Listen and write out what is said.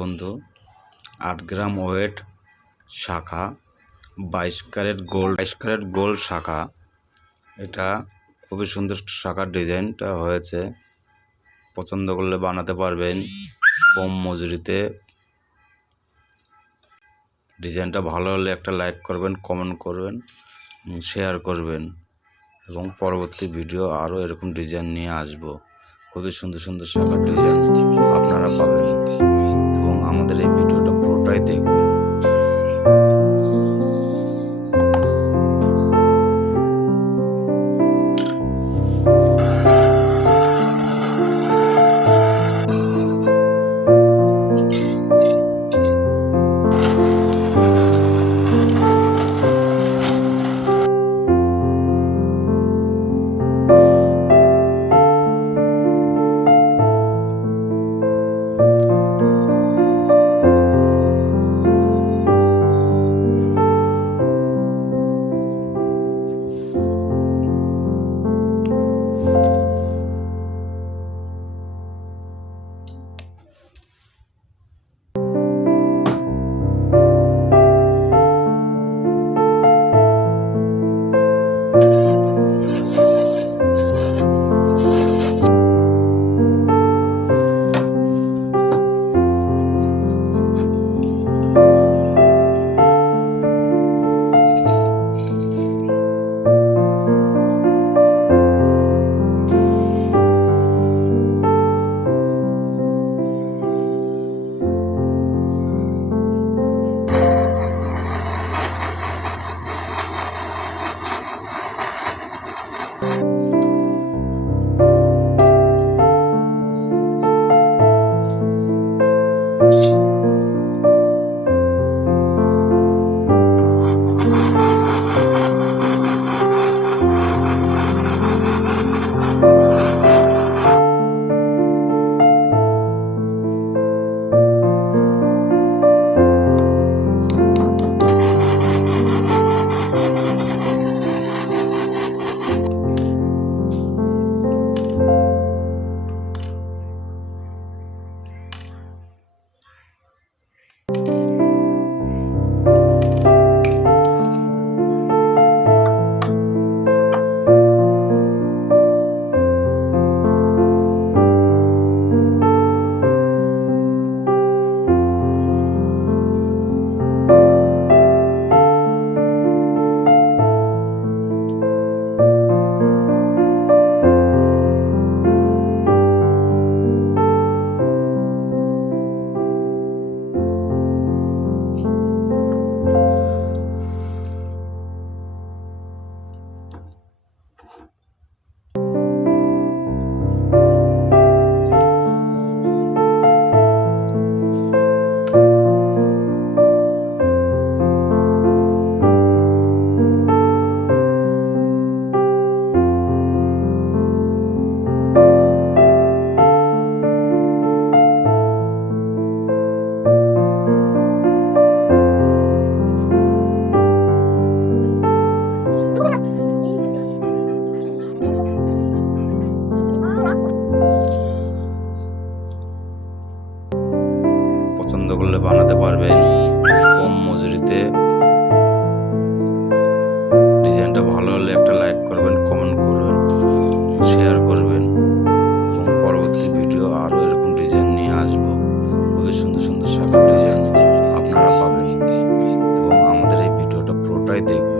বন্ধু 8 গ্রাম ওয়েট শাখা 22 carat gold শাখা। এটা খুবই সুন্দর শাখার ডিজাইনটা হয়েছে, পছন্দ করলে বানাতে পারবেন কম মজুরিতে। ডিজাইনটা ভালো হলে একটা লাইক করবেন, কমেন্ট করবেন, শেয়ার করবেন এবং পরবর্তী ভিডিও আরও এরকম ডিজাইন নিয়ে আসব। খুবই সুন্দর সুন্দর শাখার ডিজাইন আপনারা পাবেন এবং আমাদের এই ভিডিওটা পুরোটাই দেখবেন। পছন্দ করলে বানাতে পারবেন কম মজুরিতে। ডিজাইনটা ভালো হলে একটা লাইক করবেন, কমেন্ট করবেন, শেয়ার করবেন এবং পরবর্তী ভিডিও আরও এরকম ডিজাইন নিয়ে আসবো। খুবই সুন্দর সুন্দর শাখার ডিজাইন আপনারা পাবেন এবং আমাদের এই ভিডিওটা পুরোটাই দেখবেন।